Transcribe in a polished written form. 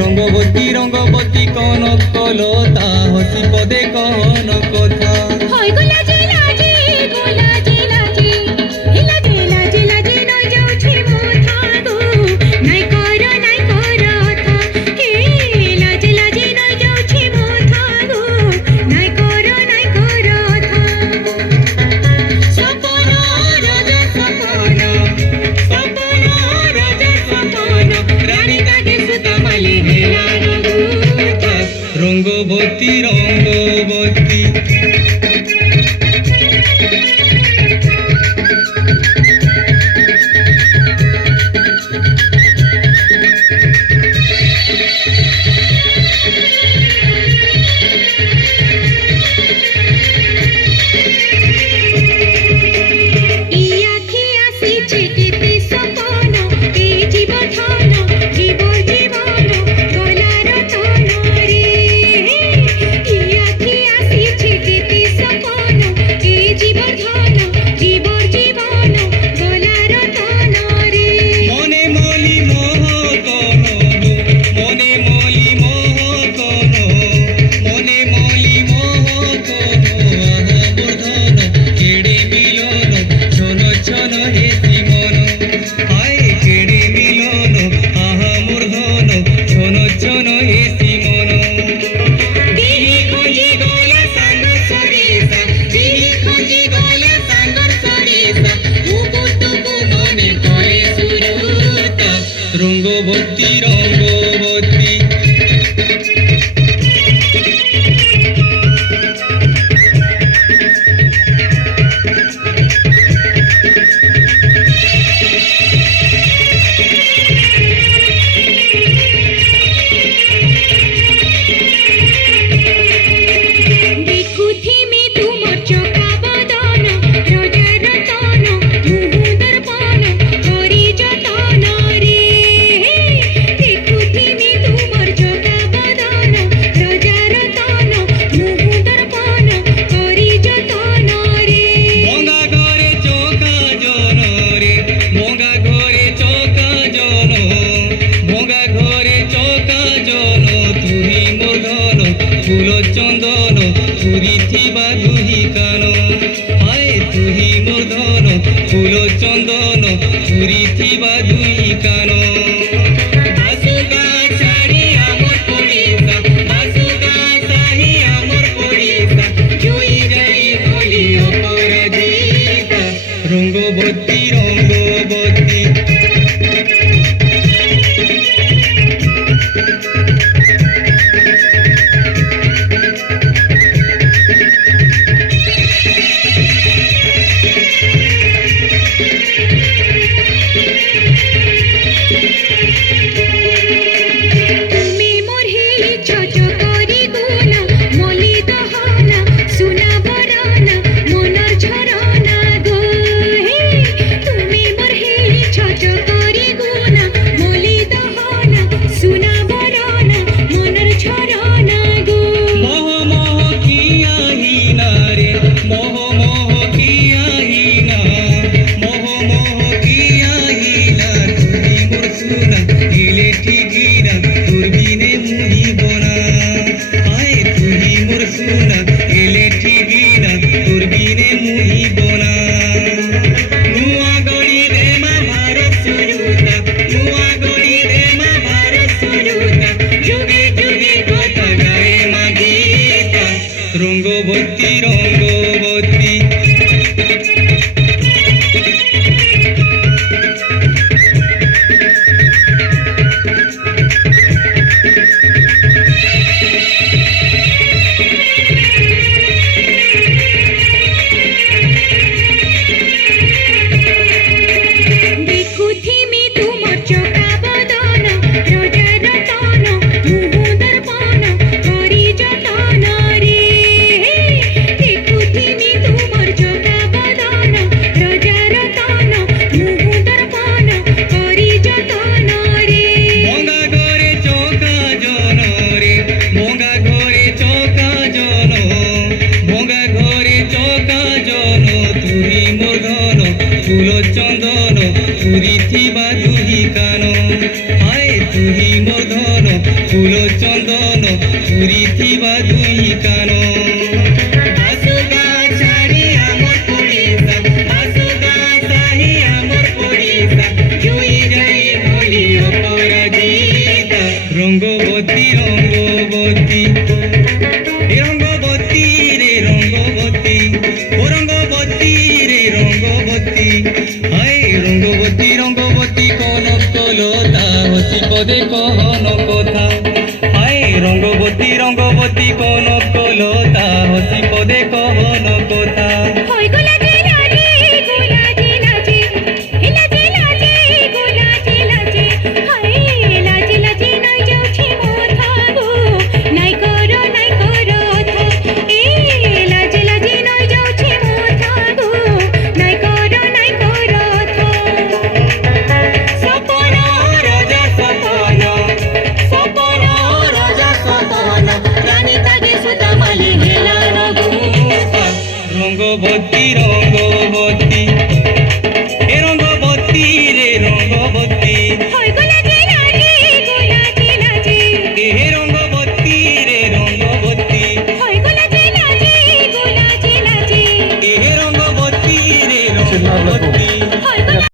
রঙ্গবতী রঙ্গবতী কনকলতা হসি পদে কহন কথা হয় গো লাজে লাজে গো লাজে লাজে লাজে লাজে লাজে নই যাଉଛି মোথা গো নাই কর থা হে লাজে লাজে নই যাଉଛି মোথা গো নাই কর থা সপন রাজা সপন রানী কাজে সুতমালি হেলা রঘুতা রঙ্গবতী রঙ্গবতী রঙ্গবতী রঙ্গবতী চন্দন পুরী থিবা দুহি কান হায় তুহি মোর ধন ফুল চন্দন পুরী থিবা দুহি কান বাসুগা ছাড়ি আমর পড়িসা বাসুগা সাহি আমর পড়িসা জুই যাই বলি অপরাজিতা রঙ্গবতী রঙ্গবতী রঙ্গবতী রঙ্গবতী ঠিক ফুল চন্দন পুরিথিবা দুই কান আসুগা ছাড়ি আমর পড়িসা আসুগা সাহি আমর পড়িসা জুই যাই বলি অপরাজিতা রঙ্গবতী রঙ্গবতী এ রঙ্গবতী রে রঙ্গবতী ও রঙ্গবতী রে রঙ্গবতী হায় রঙ্গবতী রঙ্গবতী কনক কলতা হসি পদে কহন কথা হায় রঙ্গবতী রঙ্গবতী কনক কলতা হসি পদে কহন কথা হই গোলাজে লাজে গোলাজে লাজে লাজে লাজে গোলাজে লাজে হাই লাজে লাজে নাই যাଉଛି মোথা গো নাই করো থা এ লাজে লাজে নাই যাଉଛି মোথা গো নাই করো থা সপন রাজা সপন সপন রাজা সপন রানী তাগে সুতা মালি হেলা রঘু রঙ্গবতী